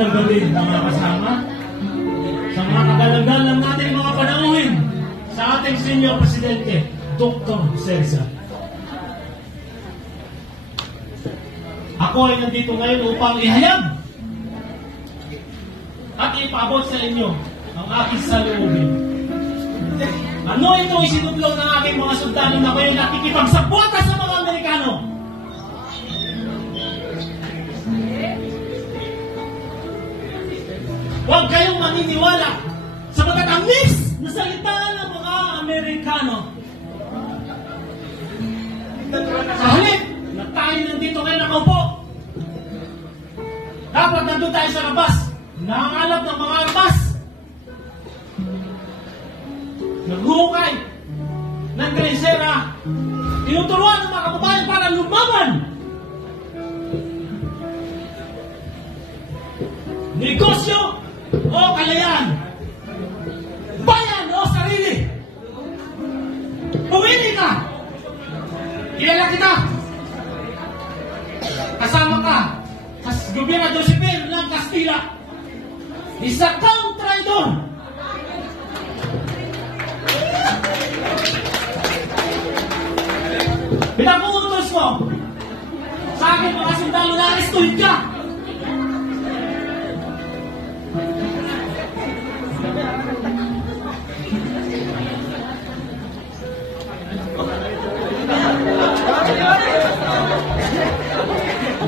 magandang gabi mga kasama sa mga kagalangalan natin mga panauhin sa ating Senior Presidente, Dr. Cesar. Ako ay nandito ngayon upang ihayag at ipaabot sa inyo ang aking saloobin. Ano ito isinublong ng aking mga sundalo na kayo nakikipagsabota sa mga Amerikano? Huwag kayong maniniwala sa matatamis na salita ng mga Amerikano. Sa halip na tayo nandito ngayon nakaupo, dapat nandun tayo sa labas, nangangalap ng mga armas, naghuhukay ng grisera, tinuturuan ng mga kababayan para lumaban. Negosyo o kalayaan, bayan o sarili. Pumili ka. Kilala kita. Kasama ka sa gobyerno sipil ng Kastila. Isa kang traidor. Pinakuutos mo sa akin mga sundalo na arestuhin ka.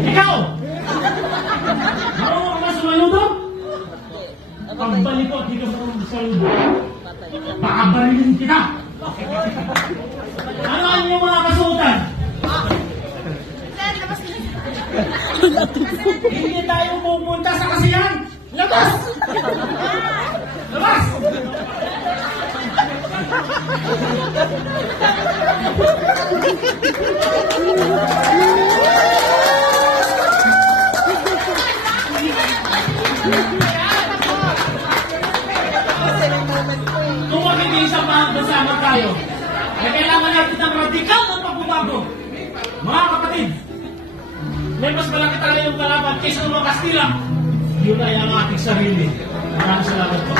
Ikaw! Marunong ka ba sumaludo? Pagbalik ko, di ka marunong sumaludo. Pakabarilin kita! Ano ang iyong mga kasuotan? Hindi tayo pupunta sa kasiyahan! Labas! Labas! Kung makikisa pa kasama tayo, ay kailangan natin ng radikal na pagbabago. Mga kapatid, may mas malaki tayong kalaban kaysa mga Kastila. Yun ay ang ating sarili. Maraming salamat po.